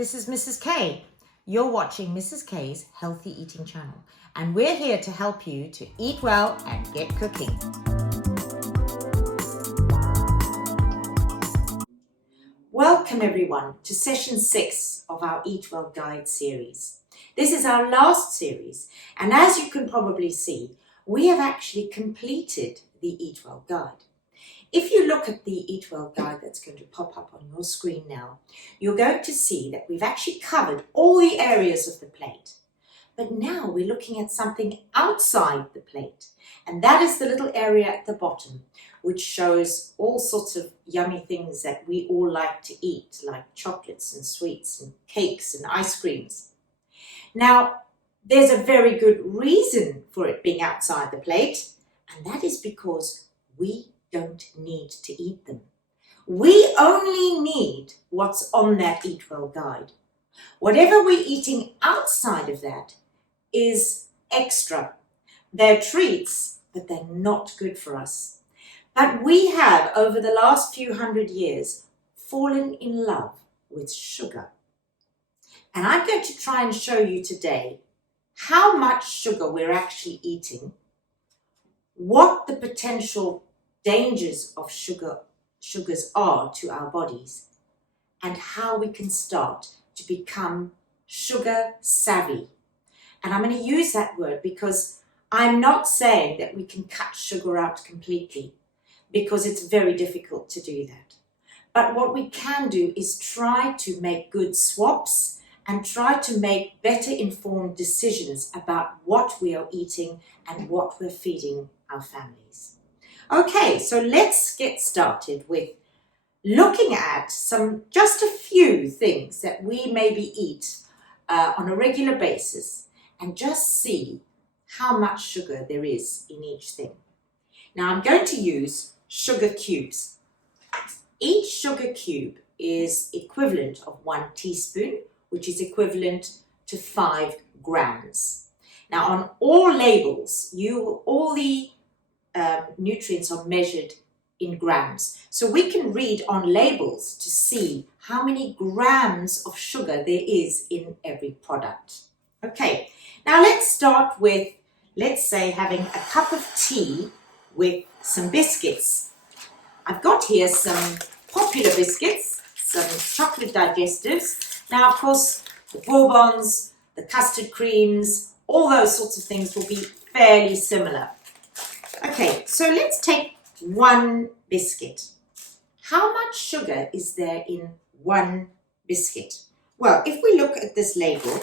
this is Mrs. K. You're watching Mrs. K's Healthy Eating Channel, and we're here to help you to eat well and get cooking. Welcome everyone to session 6 of our Eat Well Guide series. This is our last series, and as you can probably see, we have actually completed the Eat Well Guide. If you look at the Eat Well Guide that's going to pop up on your screen now, you're going to see that we've actually covered all the areas of the plate. But now we're looking at something outside the plate, and that is the little area at the bottom, which shows all sorts of yummy things that we all like to eat, like chocolates and sweets and cakes and ice creams. Now, there's a very good reason for it being outside the plate, and that is because we don't need to eat them. We only need what's on that Eat Well Guide. Whatever we're eating outside of that is extra. They're treats, but they're not good for us. But we have, over the last few hundred years, fallen in love with sugar. And I'm going to try and show you today how much sugar we're actually eating, what the potential dangers of sugars are to our bodies, and how we can start to become sugar savvy. And I'm going to use that word because I'm not saying that we can cut sugar out completely, because it's very difficult to do that. But what we can do is try to make good swaps and try to make better informed decisions about what we are eating and what we're feeding our families. Okay, so let's get started with looking at just a few things that we maybe eat on a regular basis and just see how much sugar there is in each thing. Now I'm going to use sugar cubes. Each sugar cube is equivalent of 1 teaspoon, which is equivalent to 5 grams. Now on all labels, all the nutrients are measured in grams. So we can read on labels to see how many grams of sugar there is in every product. Okay, now let's start with, let's say, having a cup of tea with some biscuits. I've got here some popular biscuits, some chocolate digestives. Now, of course, the bourbons, the custard creams, all those sorts of things will be fairly similar. Okay, so let's take 1 biscuit. How much sugar is there in 1 biscuit? Well, if we look at this label,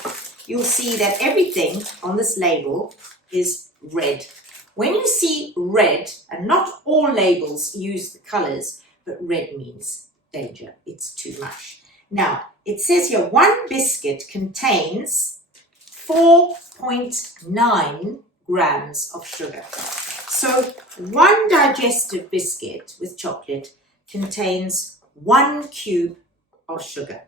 you'll see that everything on this label is red. When you see red, and not all labels use the colors, but red means danger, it's too much. Now, it says here 1 biscuit contains 4.9 grams of sugar. So 1 digestive biscuit with chocolate contains 1 cube of sugar.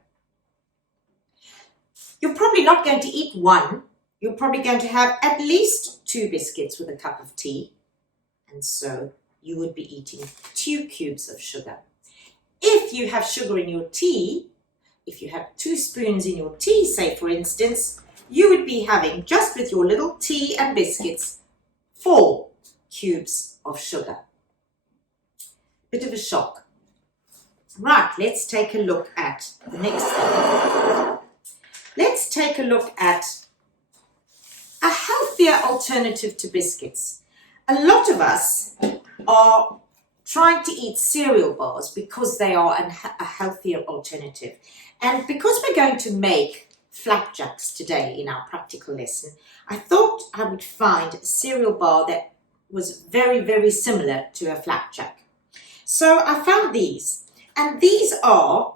You're probably not going to eat 1. You're probably going to have at least 2 biscuits with a cup of tea. And so you would be eating 2 cubes of sugar. If you have sugar in your tea, if you have 2 spoons in your tea, say for instance, you would be having, just with your little tea and biscuits, 4 cubes of sugar. Bit of a shock. Right, let's take a look at the next thing. Let's take a look at a healthier alternative to biscuits. A lot of us are trying to eat cereal bars because they are a healthier alternative. And because we're going to make flapjacks today in our practical lesson, I thought I would find a cereal bar that was very, very similar to a flapjack. So I found these, and these are,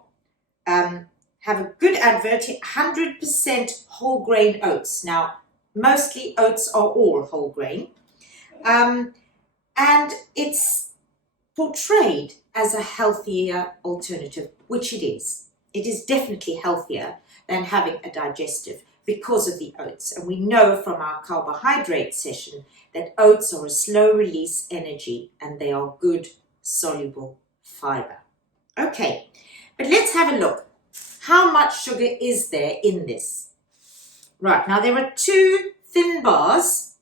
have a good advert, 100% whole grain oats. Now, mostly oats are all whole grain, and it's portrayed as a healthier alternative, which it is. It is definitely healthier than having a digestive because of the oats. And we know from our carbohydrate session that oats are a slow release energy and they are good soluble fiber. Okay, but let's have a look. how much sugar is there in this? Right, now there are 2 thin bars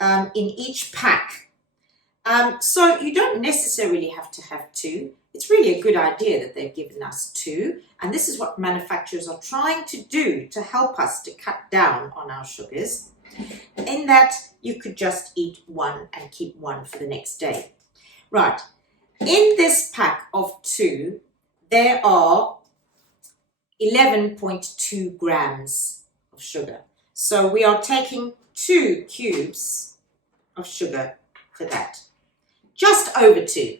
in each pack. So you don't necessarily have to have 2. It's really a good idea that they've given us 2. And this is what manufacturers are trying to do to help us to cut down on our sugars. In that you could just eat 1 and keep 1 for the next day. Right, in this pack of 2, there are 11.2 grams of sugar. So we are taking 2 cubes of sugar for that. Just over 2.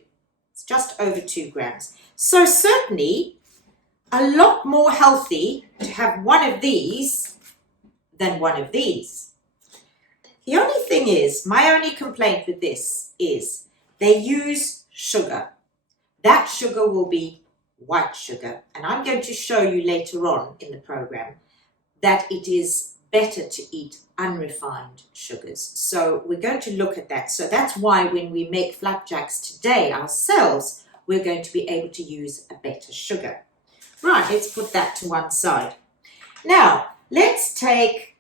It's just over 2 grams. So certainly a lot more healthy to have one of these than one of these. The only thing is, my only complaint with this is they use sugar. That sugar will be white sugar. And I'm going to show you later on in the program that it is better to eat unrefined sugars. So we're going to look at that. So that's why when we make flapjacks today ourselves, we're going to be able to use a better sugar. Right, let's put that to one side. Now, let's take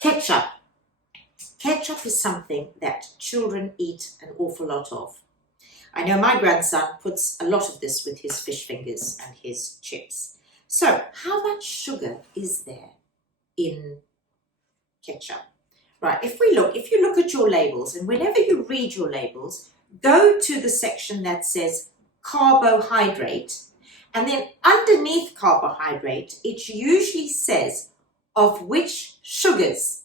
ketchup. Ketchup is something that children eat an awful lot of. I know my grandson puts a lot of this with his fish fingers and his chips. So, how much sugar is there in ketchup? Right, if you look at your labels, and whenever you read your labels, go to the section that says carbohydrate, and then underneath carbohydrate, it usually says of which sugars.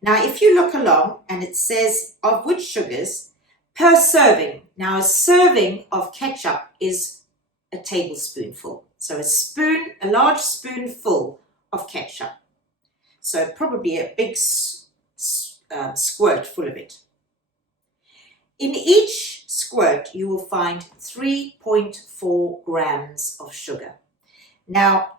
Now, if you look along and it says of which sugars per serving. Now, a serving of ketchup is a tablespoonful. So a large spoonful of ketchup. So probably a big squirt full of it. In each squirt, you will find 3.4 grams of sugar. Now,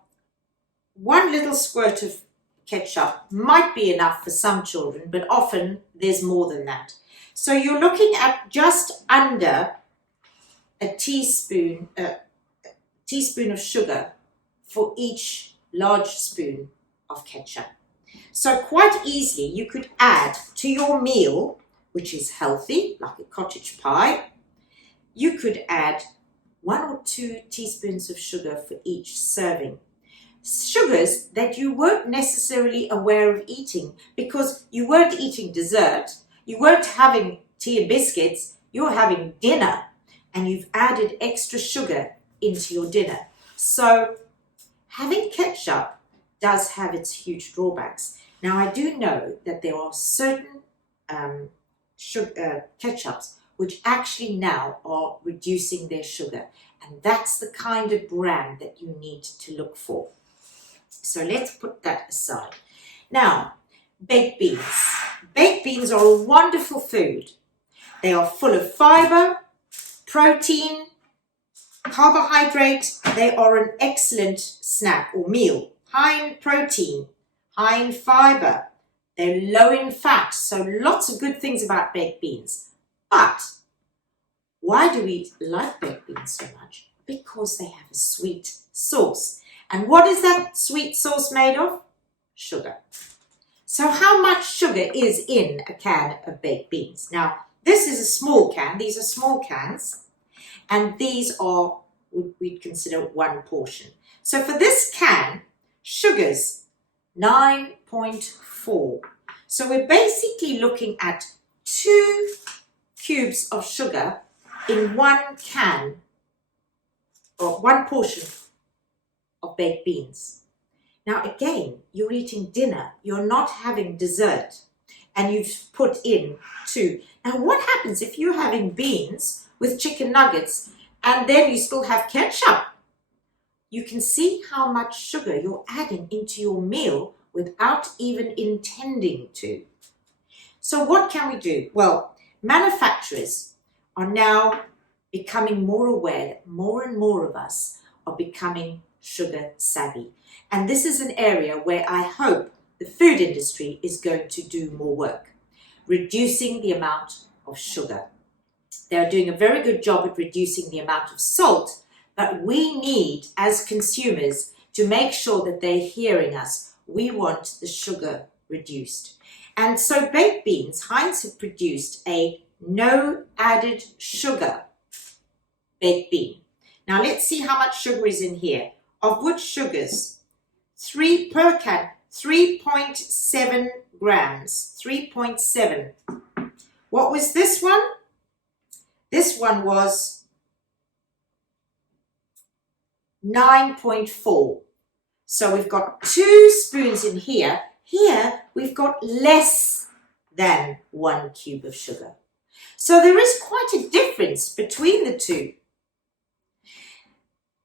one little squirt of ketchup might be enough for some children, but often there's more than that. So you're looking at just under a teaspoon of sugar for each large spoon of ketchup. So quite easily you could add to your meal, which is healthy, like a cottage pie, you could add 1 or 2 teaspoons of sugar for each serving. Sugars that you weren't necessarily aware of eating because you weren't eating dessert, you weren't having tea and biscuits, you're having dinner and you've added extra sugar into your dinner. So having ketchup does have its huge drawbacks. Now, I do know that there are certain ketchups which actually now are reducing their sugar, and that's the kind of brand that you need to look for. So let's put that aside. Now, baked beans. Baked beans are a wonderful food. They are full of fiber, protein, carbohydrate. They are an excellent snack or meal. High in protein, high in fiber. They're low in fat. So lots of good things about baked beans. But why do we like baked beans so much? Because they have a sweet sauce. And what is that sweet sauce made of? Sugar. So how much sugar is in a can of baked beans? Now, this is a small can. These are small cans. And these are what we'd consider 1 portion. So for this can, sugar's 9.4. So we're basically looking at 2 cubes of sugar in 1 can, or 1 portion of baked beans. Now again, you're eating dinner, you're not having dessert, and you've put in 2. Now what happens if you're having beans with chicken nuggets and then you still have ketchup? You can see how much sugar you're adding into your meal without even intending to. So what can we do? Well, manufacturers are now becoming more aware that more and more of us are becoming sugar savvy. And this is an area where I hope the food industry is going to do more work, reducing the amount of sugar. They're doing a very good job at reducing the amount of salt, but we need, as consumers, to make sure that they're hearing us. We want the sugar reduced. And so baked beans, Heinz have produced a no added sugar baked bean. Now let's see how much sugar is in here. Of which sugars? 3 per can, 3.7 grams, 3.7. What was this one? This one was 9.4. So we've got 2 spoons in here. Here we've got less than 1 cube of sugar. So there is quite a difference between the two.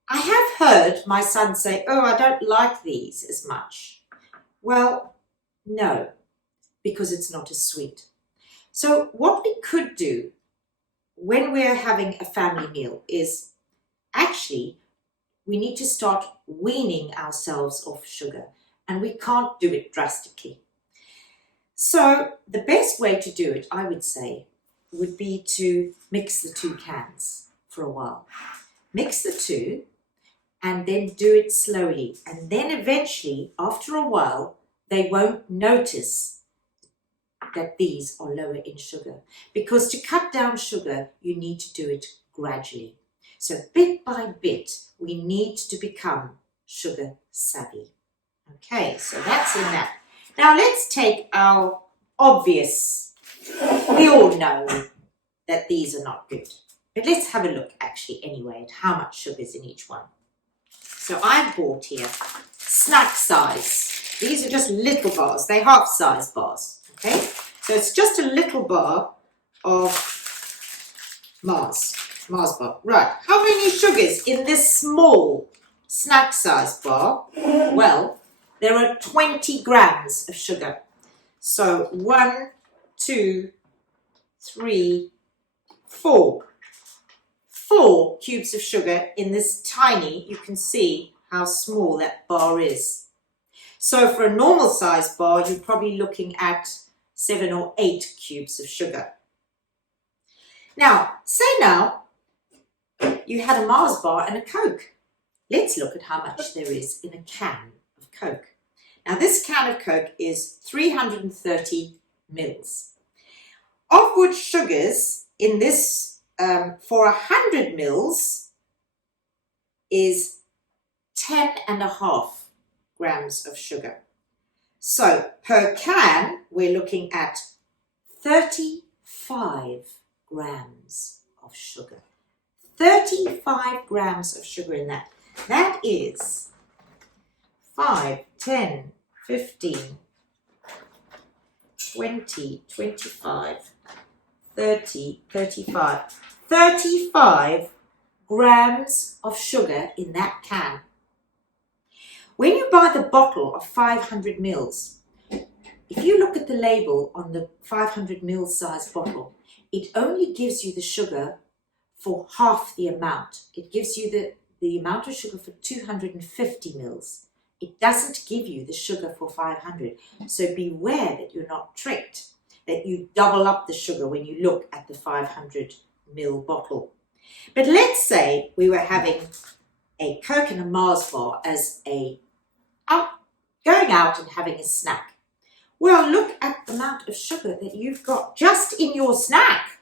I have heard my son say, oh, I don't like these as much. Well, no, because it's not as sweet. So what we could do when we're having a family meal is actually we need to start weaning ourselves off sugar, and we can't do it drastically. So the best way to do it, I would say, would be to mix the 2 cans for a while. Mix the 2 and then do it slowly. And then eventually, after a while, they won't notice that these are lower in sugar. Because to cut down sugar, you need to do it gradually. So bit by bit, we need to become sugar savvy. Okay, so that's in that. Now let's take our obvious. We all know that these are not good. But let's have a look actually anyway at how much sugar is in each one. So I've bought here snack size. These are just little bars. They're half-size bars. Okay, so it's just a little bar of Mars bar. Right, how many sugars in this small snack size bar? Well, there are 20 grams of sugar. So 1, 2, 3, 4. 4 cubes of sugar in this tiny, you can see how small that bar is. So for a normal size bar, you're probably looking at 7 or 8 cubes of sugar. Now, say now you had a Mars bar and a Coke. Let's look at how much there is in a can of Coke. Now this can of Coke is 330 mils. Of which sugars in this for 100 mils is 10.5 grams of sugar. So per can, we're looking at 35 grams of sugar. 35 grams of sugar in that. That is 5, 10, 15, 20, 25, 30, 35. 35 grams of sugar in that can. When you buy the bottle of 500 mils, if you look at the label on the 500 ml size bottle, it only gives you the sugar for half the amount. It gives you the amount of sugar for 250 mils. It doesn't give you the sugar for 500. So beware that you're not tricked, that you double up the sugar when you look at the 500 ml bottle. But let's say we were having a Coke and a Mars bar as going out and having a snack. Well, look at the amount of sugar that you've got just in your snack.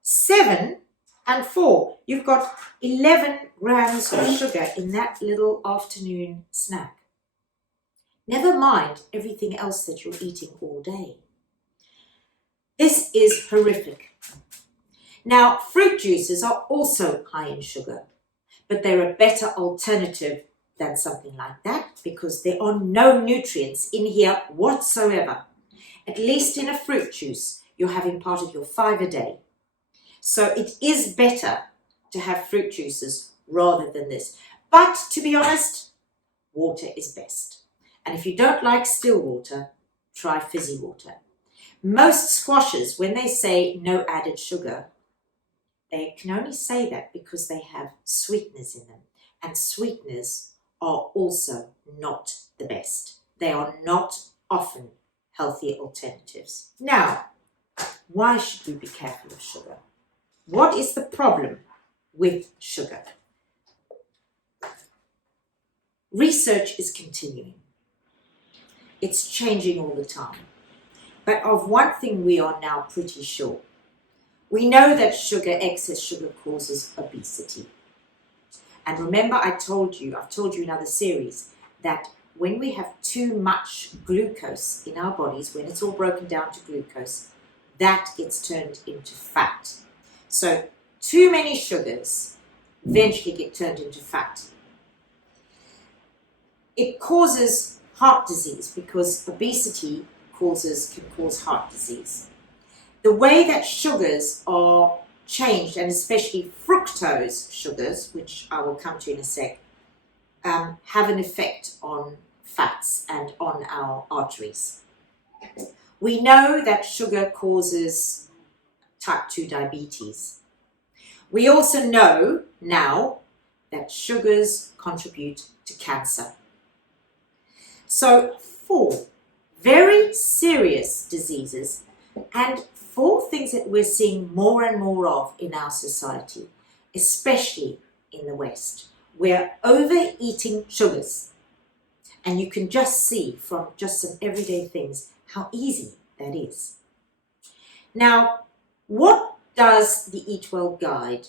7 and 4. You've got 11 grams of sugar in that little afternoon snack. Never mind everything else that you're eating all day. This is horrific. Now, fruit juices are also high in sugar, but they're a better alternative than something like that because there are no nutrients in here whatsoever. At least in a fruit juice, you're having part of your 5 a day. So it is better to have fruit juices rather than this. But to be honest, water is best. And if you don't like still water, try fizzy water. Most squashes, when they say no added sugar, they can only say that because they have sweeteners in them. And sweeteners are also not the best. They are not often healthy alternatives. Now, why should we be careful of sugar? What is the problem with sugar? Research is continuing. It's changing all the time. But of one thing we are now pretty sure. We know that excess sugar causes obesity. And remember I've told you in other series, that when we have too much glucose in our bodies, when it's all broken down to glucose, that gets turned into fat. So too many sugars eventually get turned into fat. It causes heart disease because obesity can cause heart disease. The way that sugars are changed, and especially fructose sugars, which I will come to in a sec, have an effect on fats and on our arteries. We know that sugar causes type 2 diabetes. We also know now that sugars contribute to cancer. So 4 very serious diseases and 4 things that we're seeing more and more of in our society, especially in the West. We're overeating sugars. And you can just see from just some everyday things how easy that is. Now, what does the Eat Well Guide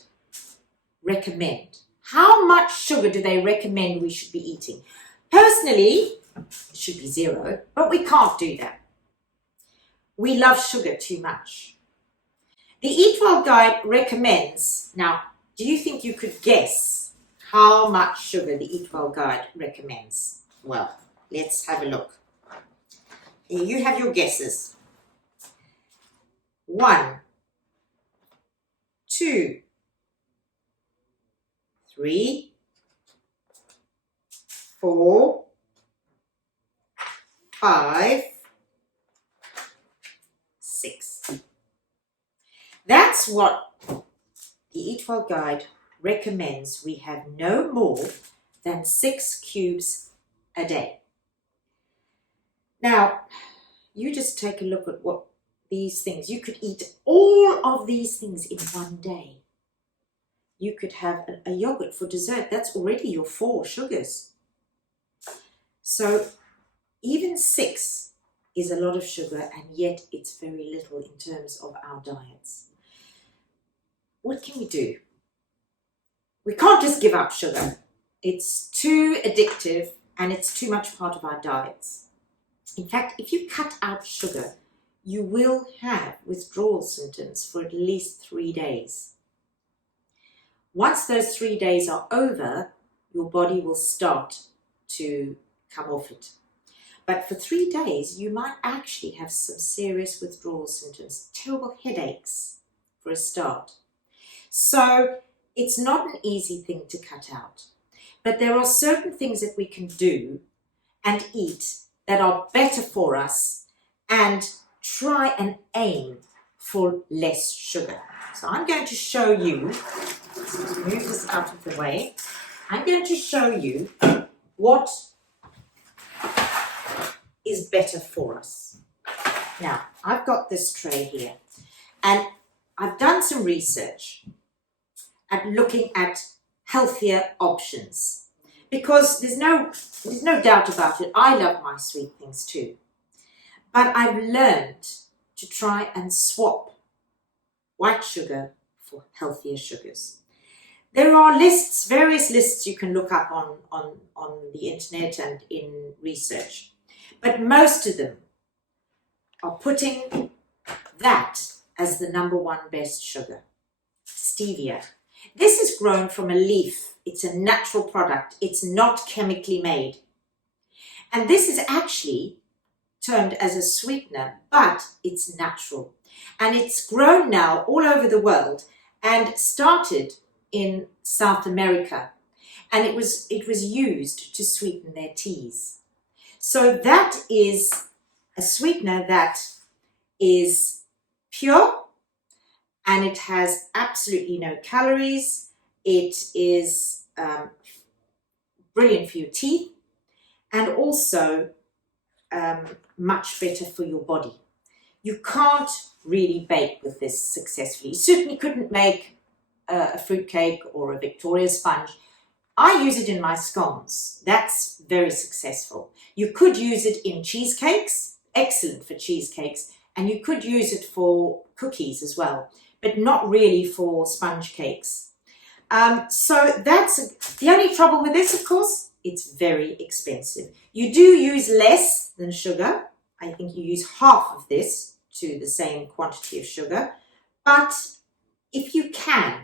recommend? How much sugar do they recommend we should be eating? Personally, it should be 0, but we can't do that. We love sugar too much. The Eat Well Guide recommends, now, do you think you could guess how much sugar the Eat Well Guide recommends? Well, let's have a look. Here you have your guesses. 1, 2, 3, 4, 5, 6. That's what the Eat Well Guide recommends we have no more than 6 cubes a day. Now, you just take a look at what these things, you could eat all of these things in one day. You could have a yogurt for dessert. That's already your 4 sugars. So even 6 is a lot of sugar, and yet it's very little in terms of our diets. What can we do? We can't just give up sugar. It's too addictive and it's too much part of our diets. In fact, if you cut out sugar, you will have withdrawal symptoms for at least 3 days. Once those 3 days are over, your body will start to come off it. But for 3 days, you might actually have some serious withdrawal symptoms, terrible headaches for a start. So it's not an easy thing to cut out. But there are certain things that we can do and eat that are better for us and try and aim for less sugar. So I'm going to show you, let's move this out of the way. I'm going to show you what is better for us. Now, I've got this tray here, and I've done some research at looking at healthier options, because there's no doubt about it, I love my sweet things too. But I've learned to try and swap white sugar for healthier sugars. There are lists, various lists you can look up on the internet and in research. But most of them are putting that as the number 1 best sugar, stevia. This is grown from a leaf. It's a natural product. It's not chemically made. And this is actually termed as a sweetener, but it's natural. And it's grown now all over the world and started in South America. And it was used to sweeten their teas. So that is a sweetener that is pure, and it has absolutely no calories. It is brilliant for your teeth, and also much better for your body. You can't really bake with this successfully. You certainly couldn't make a fruit cake or a Victoria sponge. I use it in my scones. That's very successful. You could use it in cheesecakes, excellent for cheesecakes, and you could use it for cookies as well, but not really for sponge cakes. So that's the only trouble with this, of course, it's very expensive. You do use less than sugar. I think you use half of this to the same quantity of sugar, but if you can,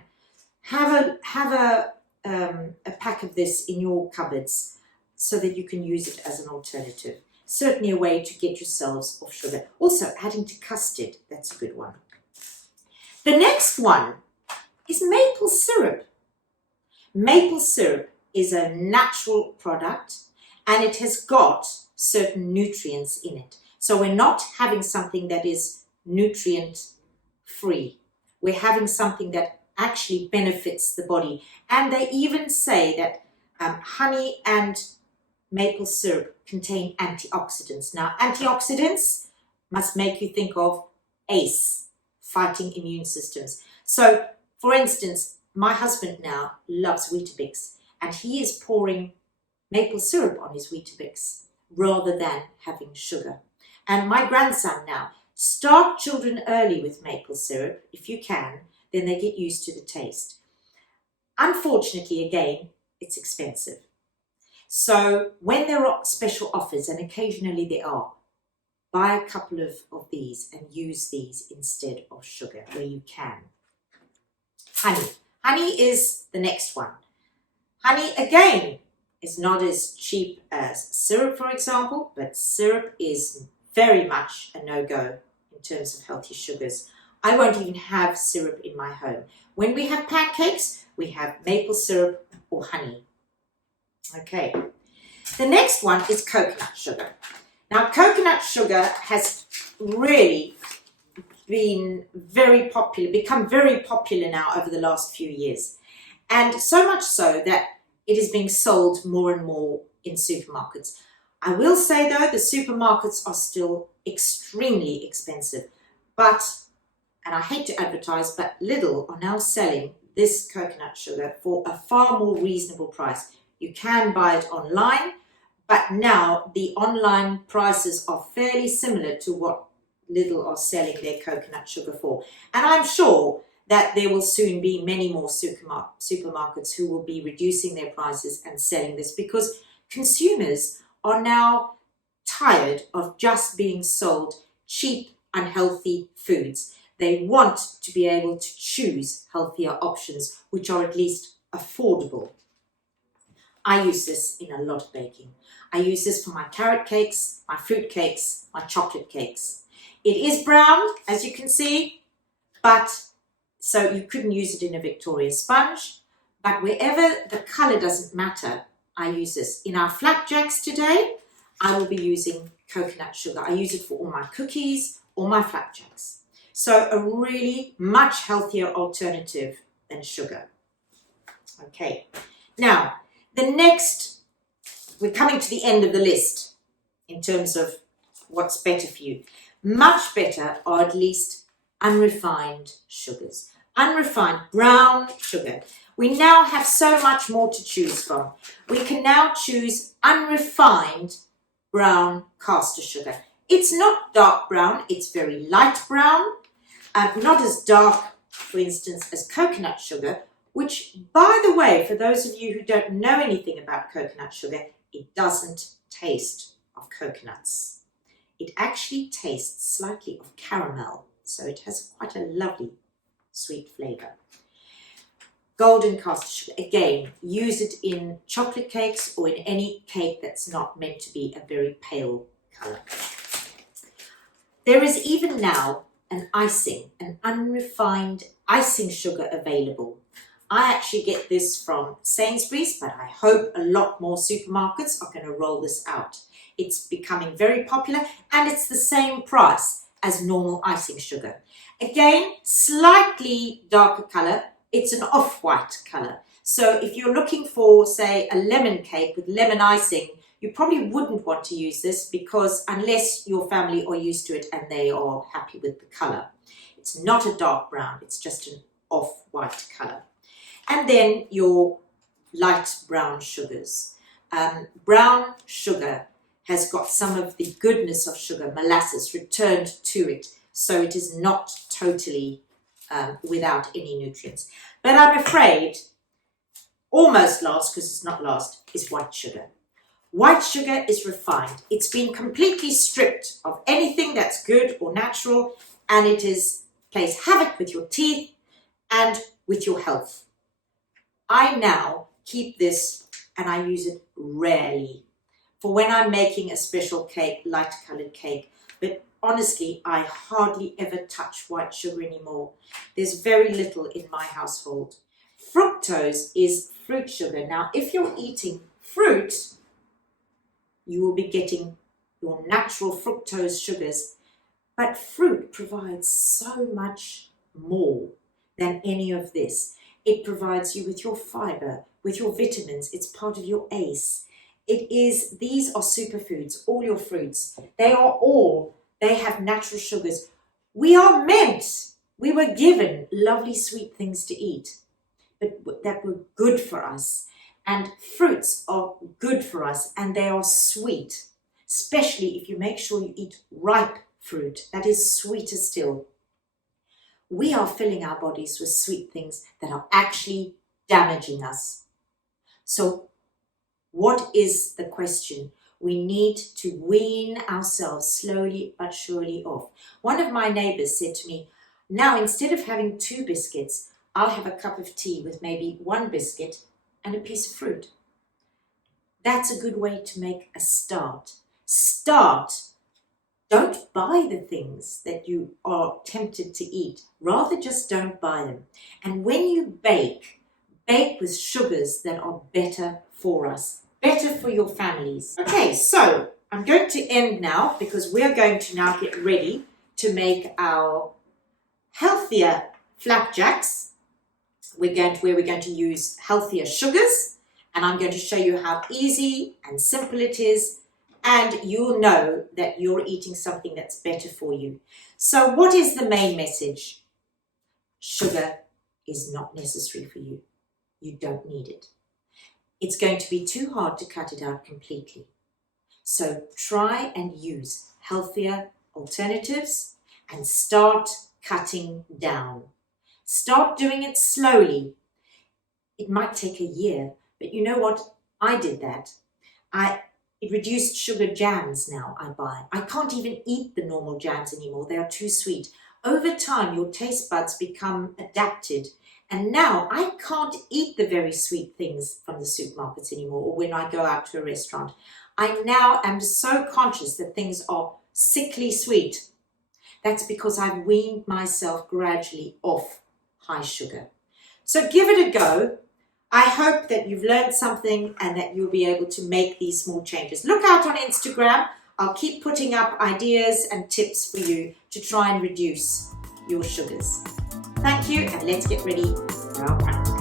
have a pack of this in your cupboards so that you can use it as an alternative. Certainly a way to get yourselves off sugar. Also, adding to custard, that's a good one. The next one is maple syrup. Maple syrup is a natural product and it has got certain nutrients in it. So we're not having something that is nutrient free. We're having something that actually benefits the body. And they even say that honey and maple syrup contain antioxidants. Now, antioxidants must make you think of ACE, fighting immune systems. So, for instance, my husband now loves Weetabix, and he is pouring maple syrup on his Weetabix rather than having sugar. And my grandson now, start children early with maple syrup if you can, then they get used to the taste. Unfortunately, again, it's expensive. So when there are special offers, and occasionally there are, buy a couple of these and use these instead of sugar where you can. Honey. Honey is the next one. Honey, again, is not as cheap as syrup, for example, but syrup is very much a no-go in terms of healthy sugars. I won't even have syrup in my home. When we have pancakes, we have maple syrup or honey. Okay. The next one is coconut sugar. Now, coconut sugar has really become very popular now over the last few years. And so much so that it is being sold more and more in supermarkets. I will say though, the supermarkets are still extremely expensive, but, and I hate to advertise, but Lidl are now selling this coconut sugar for a far more reasonable price. You can buy it online, but now the online prices are fairly similar to what Lidl are selling their coconut sugar for. And I'm sure that there will soon be many more supermarkets who will be reducing their prices and selling this, because consumers are now tired of just being sold cheap, unhealthy foods. They want to be able to choose healthier options, which are at least affordable. I use this in a lot of baking. I use this for my carrot cakes, my fruit cakes, my chocolate cakes. It is brown, as you can see, but so you couldn't use it in a Victoria sponge, but wherever the colour doesn't matter, I use this. In our flapjacks today, I will be using coconut sugar. I use it for all my cookies, all my flapjacks. So a really much healthier alternative than sugar. Okay, now we're coming to the end of the list in terms of what's better for you. Much better are at least unrefined sugars. Unrefined brown sugar. We now have so much more to choose from. We can now choose unrefined brown caster sugar. It's not dark brown, it's very light brown, not as dark, for instance, as coconut sugar, which, by the way, for those of you who don't know anything about coconut sugar, it doesn't taste of coconuts. It actually tastes slightly of caramel, so it has quite a lovely sweet flavour. Golden caster sugar, again, use it in chocolate cakes or in any cake that's not meant to be a very pale colour. There is even now an unrefined icing sugar available. I actually get this from Sainsbury's, but I hope a lot more supermarkets are going to roll this out. It's becoming very popular and it's the same price as normal icing sugar. Again, slightly darker colour, it's an off-white colour. So if you're looking for, say, a lemon cake with lemon icing, you probably wouldn't want to use this, because unless your family are used to it and they are happy with the colour. It's not a dark brown, it's just an off-white colour. And then your light brown sugars. Brown sugar has got some of the goodness of sugar, molasses, returned to it, so it is not totally without any nutrients. But I'm afraid almost last, because it's not last, is white sugar. White sugar is refined. It's been completely stripped of anything that's good or natural, and it plays havoc with your teeth and with your health. I now keep this and I use it rarely for when I'm making a special cake, light colored cake. But honestly, I hardly ever touch white sugar anymore. There's very little in my household. Fructose is fruit sugar. Now, if you're eating fruit, you will be getting your natural fructose sugars. But fruit provides so much more than any of this. It provides you with your fiber, with your vitamins. It's part of your ACE. These are superfoods, all your fruits. They have natural sugars. We were given lovely sweet things to eat, but that were good for us. And fruits are good for us, and they are sweet, especially if you make sure you eat ripe fruit. That is sweeter still. We are filling our bodies with sweet things that are actually damaging us. So what is the question? We need to wean ourselves slowly but surely off. One of my neighbors said to me, now instead of having 2 biscuits, I'll have a cup of tea with maybe 1 biscuit and a piece of fruit. That's a good way to make a start. Don't buy the things that you are tempted to eat. Rather just don't buy them. And when you bake with sugars that are better for us, better for your families. Okay, so I'm going to end now because we're going to now get ready to make our healthier flapjacks. Where we're going to use healthier sugars, and I'm going to show you how easy and simple it is, and you'll know that you're eating something that's better for you. So what is the main message? Sugar is not necessary for you. You don't need it. It's going to be too hard to cut it out completely. So try and use healthier alternatives and start cutting down. Start doing it slowly. It might take a year, but you know what? I did that. It reduced sugar jams now I buy. I can't even eat the normal jams anymore. They are too sweet. Over time, your taste buds become adapted. And now I can't eat the very sweet things from the supermarkets anymore or when I go out to a restaurant. I now am so conscious that things are sickly sweet. That's because I've weaned myself gradually off high sugar. So give it a go. I hope that you've learned something and that you'll be able to make these small changes. Look out on Instagram. I'll keep putting up ideas and tips for you to try and reduce your sugars. Thank you, and let's get ready for our practice.